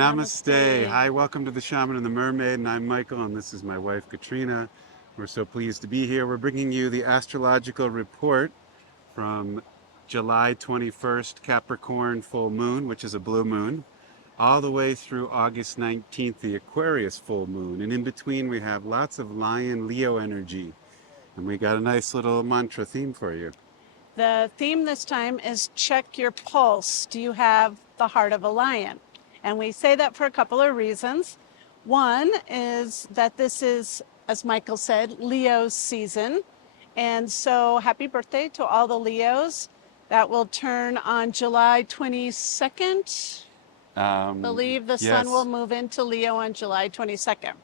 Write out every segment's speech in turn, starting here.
Namaste. Namaste. Hi, welcome to The Shaman and the Mermaid, and I'm Michael, and this is my wife, Katrina. We're so pleased to be here. We're bringing you the astrological report from July 21st, Capricorn full moon, which is a blue moon, all the way through August 19th, the Aquarius full moon. And in between, we have lots of Lion Leo energy. And we got a nice little mantra theme for you. The theme this time is check your pulse. Do you have the heart of a lion? And we say that for a couple of reasons. One is that this is, as Michael said, Leo's season. And so happy birthday to all the Leos. That will turn on July 22nd. Believe the sun will Yes. move into Leo on July 22nd.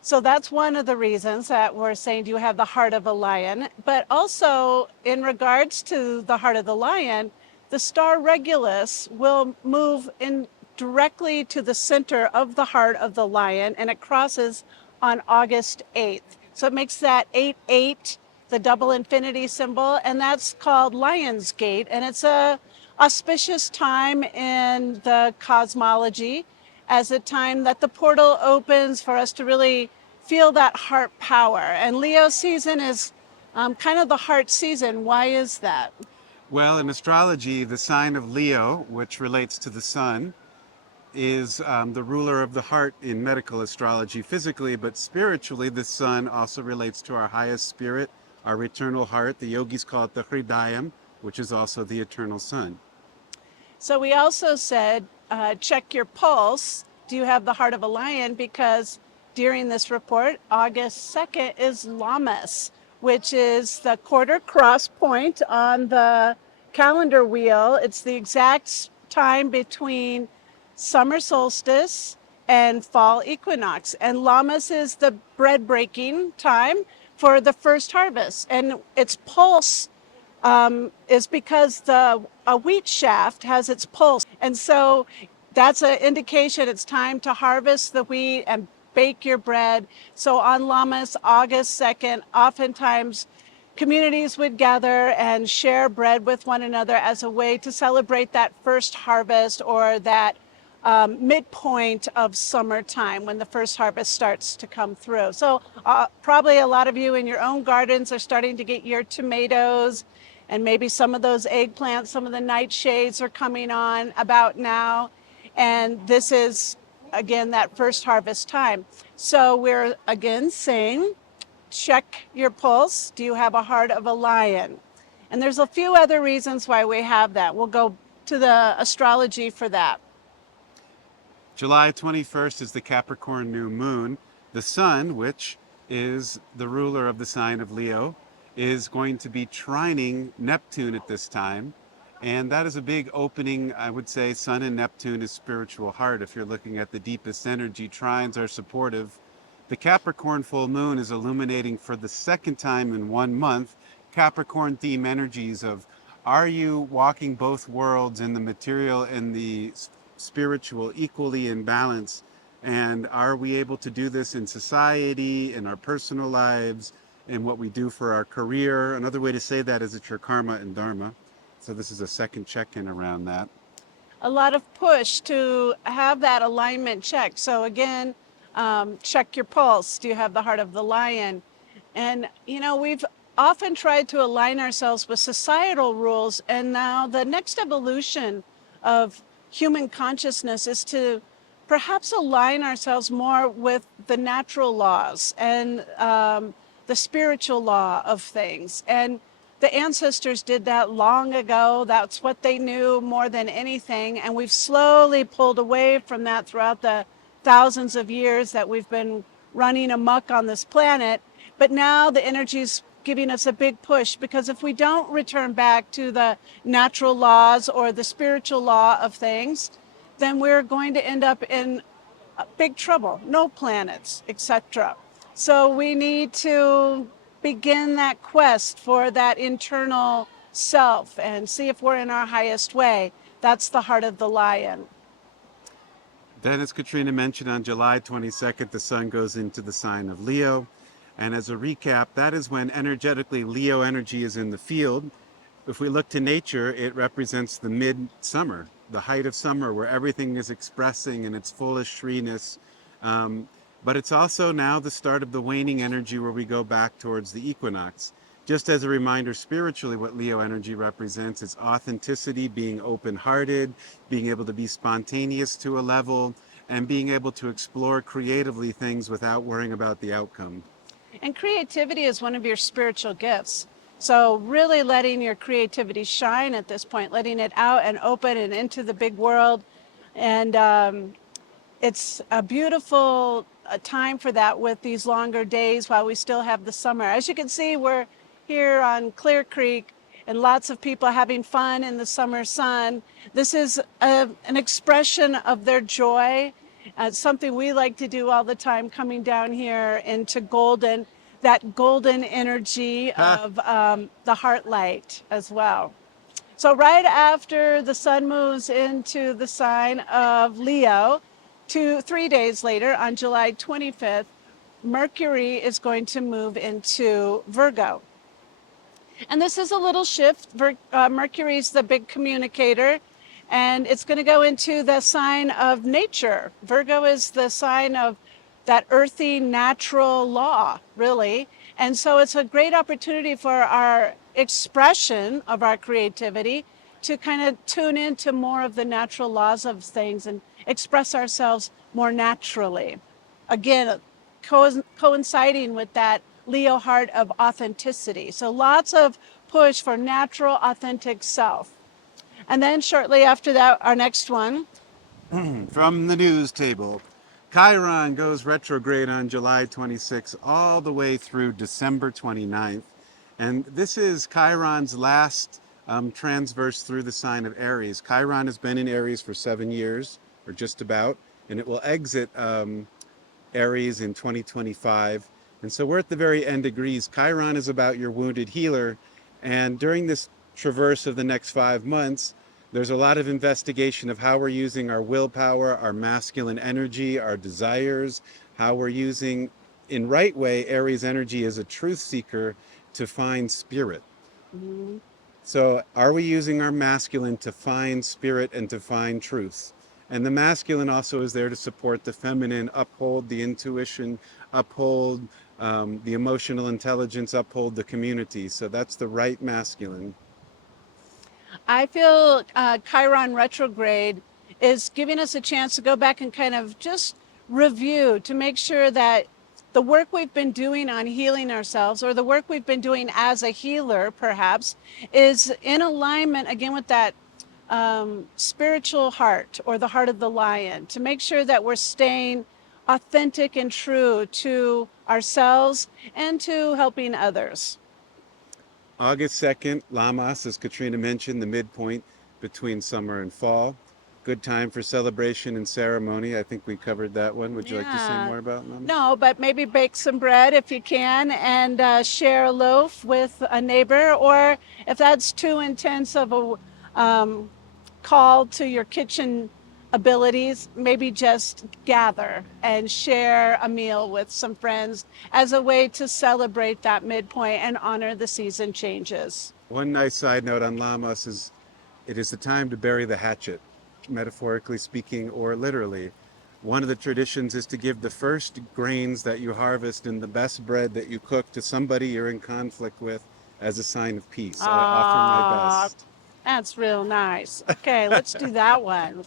So that's one of the reasons that we're saying, do you have the heart of a lion? But also, in regards to the heart of the lion, the star Regulus will move in directly to the center of the heart of the lion, and it crosses on August 8th. So it makes that 8-8 the double infinity symbol, and that's called Lion's Gate, and it's a auspicious time in the cosmology as a time that the portal opens for us to really feel that heart power. And Leo season is kind of the heart season. Why is that? Well, in astrology, the sign of Leo, which relates to the sun, is the ruler of the heart in medical astrology physically, but spiritually, the sun also relates to our highest spirit, our eternal heart. The yogis call it the Hridayam, which is also the eternal sun. So we also said, check your pulse. Do you have the heart of a lion? Because during this report, August 2nd is Lammas, which is the quarter cross point on the calendar wheel. It's the exact time between summer solstice and fall equinox. And Lammas is the bread breaking time for the first harvest. And its pulse is because a wheat shaft has its pulse. And so that's an indication it's time to harvest the wheat and bake your bread. So on Lammas, August 2nd, oftentimes communities would gather and share bread with one another as a way to celebrate that first harvest or that midpoint of summertime when the first harvest starts to come through. So probably a lot of you in your own gardens are starting to get your tomatoes and maybe some of those eggplants, some of the nightshades are coming on about now. And this is, again, that first harvest time. So we're again saying, check your pulse. Do you have a heart of a lion? And there's a few other reasons why we have that. We'll go to the astrology for that. July 21st is the Capricorn new moon. The sun, which is the ruler of the sign of Leo, is going to be trining Neptune at this time. And that is a big opening. I would say Sun and Neptune is spiritual heart. If you're looking at the deepest energy, trines are supportive. The Capricorn full moon is illuminating for the second time in 1 month Capricorn theme energies of, are you walking both worlds in the material and the spiritual equally in balance? And are we able to do this in society, in our personal lives, in what we do for our career? Another way to say that is it's your karma and dharma. So this is a second check-in around that. A lot of push to have that alignment checked. So again, check your pulse. Do you have the heart of the lion? And we've often tried to align ourselves with societal rules, and now the next evolution of human consciousness is to perhaps align ourselves more with the natural laws and the spiritual law of things. And the ancestors did that long ago. That's what they knew more than anything. And we've slowly pulled away from that throughout the thousands of years that we've been running amok on this planet. But now the energy's giving us a big push, because if we don't return back to the natural laws or the spiritual law of things, then we're going to end up in big trouble, no planets, etc. So we need to begin that quest for that internal self and see if we're in our highest way. That's the heart of the lion. Then, as Katrina mentioned, on July 22nd, the sun goes into the sign of Leo. And as a recap, that is when energetically Leo energy is in the field. If we look to nature, it represents the midsummer, the height of summer, where everything is expressing in its fullest shreeness. Um, but it's also now the start of the waning energy where we go back towards the equinox. Just as a reminder, spiritually, what Leo energy represents is authenticity, being open hearted, being able to be spontaneous to a level, and being able to explore creatively things without worrying about the outcome. And creativity is one of your spiritual gifts. So, really letting your creativity shine at this point, letting it out and open and into the big world. And it's a beautiful time for that with these longer days while we still have the summer. As you can see, we're here on Clear Creek and lots of people having fun in the summer sun. This is an expression of their joy. It's something we like to do all the time, coming down here into golden, that golden energy of the heart light as well. So right after the sun moves into the sign of Leo, 3 days later, on July 25th, Mercury is going to move into Virgo. And this is a little shift. Mercury's the big communicator, and it's going to go into the sign of nature. Virgo is the sign of that earthy, natural law, really. And so it's a great opportunity for our expression of our creativity to kind of tune into more of the natural laws of things and express ourselves more naturally. Again, coinciding with that Leo heart of authenticity. So lots of push for natural, authentic self. And then shortly after that, our next one. From the news table, Chiron goes retrograde on July 26th all the way through December 29th. And this is Chiron's last transverse through the sign of Aries. Chiron has been in Aries for 7 years, or just about, and it will exit Aries in 2025. And so we're at the very end degrees. Chiron is about your wounded healer. And during this traverse of the next 5 months, there's a lot of investigation of how we're using our willpower, our masculine energy, our desires, how we're using, in right way, Aries energy as a truth seeker to find spirit. Mhm. So, are we using our masculine to find spirit and to find truth? And the masculine also is there to support the feminine, uphold the intuition, uphold the emotional intelligence, uphold the community. So, that's the right masculine. I feel Chiron retrograde is giving us a chance to go back and kind of just review to make sure that the work we've been doing on healing ourselves, or the work we've been doing as a healer, perhaps, is in alignment again with that spiritual heart, or the heart of the lion, to make sure that we're staying authentic and true to ourselves and to helping others. August 2nd, Lamas, as Katrina mentioned, the midpoint between summer and fall. Good time for celebration and ceremony. I think we covered that one. Would you like to say Yeah. more about Lamas? No, but maybe bake some bread if you can, and share a loaf with a neighbor. Or if that's too intense of a call to your kitchen abilities, maybe just gather and share a meal with some friends as a way to celebrate that midpoint and honor the season changes. One nice side note on Lamas is it is the time to bury the hatchet, metaphorically speaking or literally. One of the traditions is to give the first grains that you harvest and the best bread that you cook to somebody you're in conflict with as a sign of peace. I offer my Ah, best. that's real nice. Okay, let's do that one.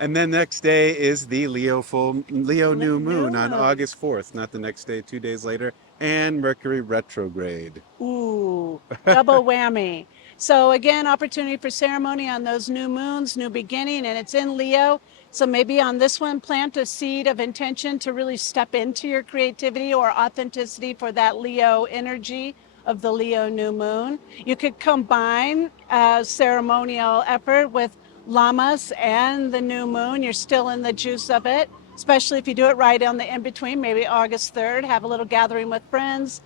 And then next day is the Leo new moon on No. August 4th, not the next day, 2 days later, and Mercury retrograde. Ooh, double whammy. So again, opportunity for ceremony on those new moons, new beginning, and it's in Leo. So maybe on this one, plant a seed of intention to really step into your creativity or authenticity for that Leo energy of the Leo new moon. You could combine a ceremonial effort with Lamas and the new moon. You're still in the juice of it, especially if you do it right on the in between, maybe August 3rd, have a little gathering with friends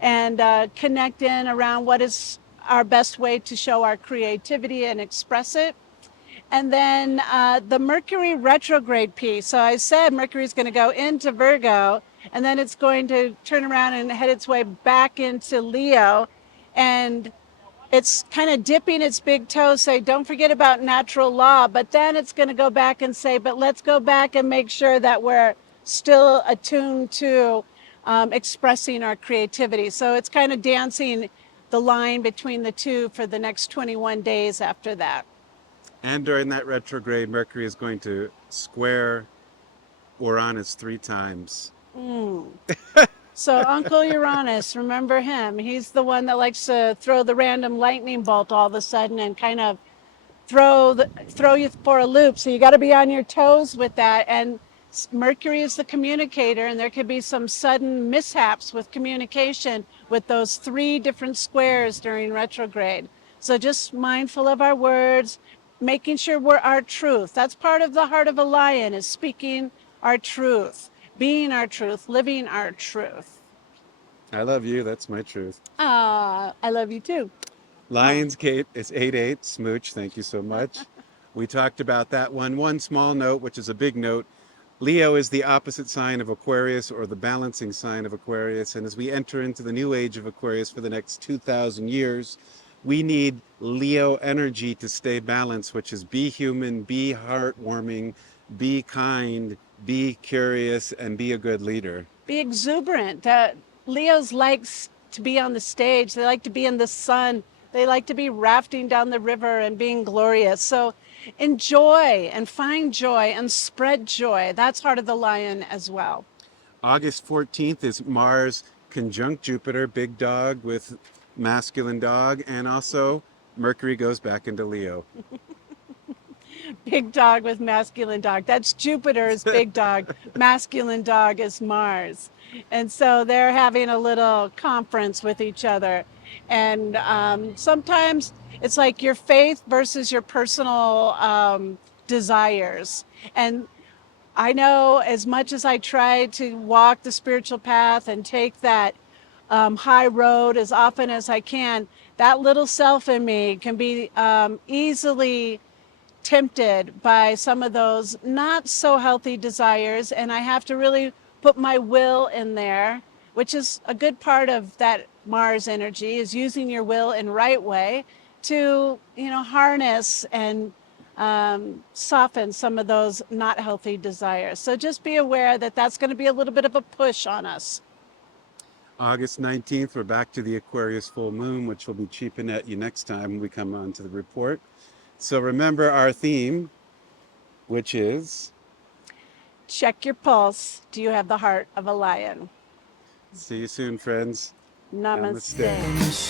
and connect in around what is our best way to show our creativity and express it. And then the Mercury retrograde piece. So I said Mercury is going to go into Virgo, and then it's going to turn around and head its way back into Leo. And it's kind of dipping its big toe, say, don't forget about natural law. But then it's going to go back and say, but let's go back and make sure that we're still attuned to expressing our creativity. So it's kind of dancing the line between the two for the next 21 days after that. And during that retrograde, Mercury is going to square Uranus 3 times. So Uncle Uranus, remember him. He's the one that likes to throw the random lightning bolt all of a sudden and kind of throw you for a loop. So you got to be on your toes with that. And Mercury is the communicator, and there could be some sudden mishaps with communication with those 3 different squares during retrograde. So just mindful of our words, making sure we're our truth. That's part of the heart of a lion, is speaking our truth, being our truth, living our truth. I love you. That's my truth. I love you too. Lionsgate is 8-8. Smooch, thank you so much. We talked about that one. One small note, which is a big note. Leo is the opposite sign of Aquarius, or the balancing sign of Aquarius. And as we enter into the new age of Aquarius for the next 2,000 years, we need Leo energy to stay balanced, which is be human, be heartwarming, be kind, be curious, and be a good leader. Be exuberant. Leos likes to be on the stage. They like to be in the sun. They like to be rafting down the river and being glorious. So enjoy and find joy and spread joy. That's Heart of the Lion as well. August 14th is Mars conjunct Jupiter, big dog with masculine dog, and also Mercury goes back into Leo. Big dog with masculine dog. That's Jupiter's big dog. Masculine dog is Mars. And so they're having a little conference with each other. And sometimes it's like your faith versus your personal desires. And I know, as much as I try to walk the spiritual path and take that high road as often as I can, that little self in me can be easily tempted by some of those not so healthy desires, and I have to really put my will in there, which is a good part of that Mars energy, is using your will in right way to, harness and soften some of those not healthy desires. So just be aware that that's going to be a little bit of a push on us. August 19th, we're back to the Aquarius full moon, which will be cheaping at you next time we come on to the report. So remember our theme, which is... Check your pulse. Do you have the heart of a lion? See you soon, friends. Namaste. Namaste.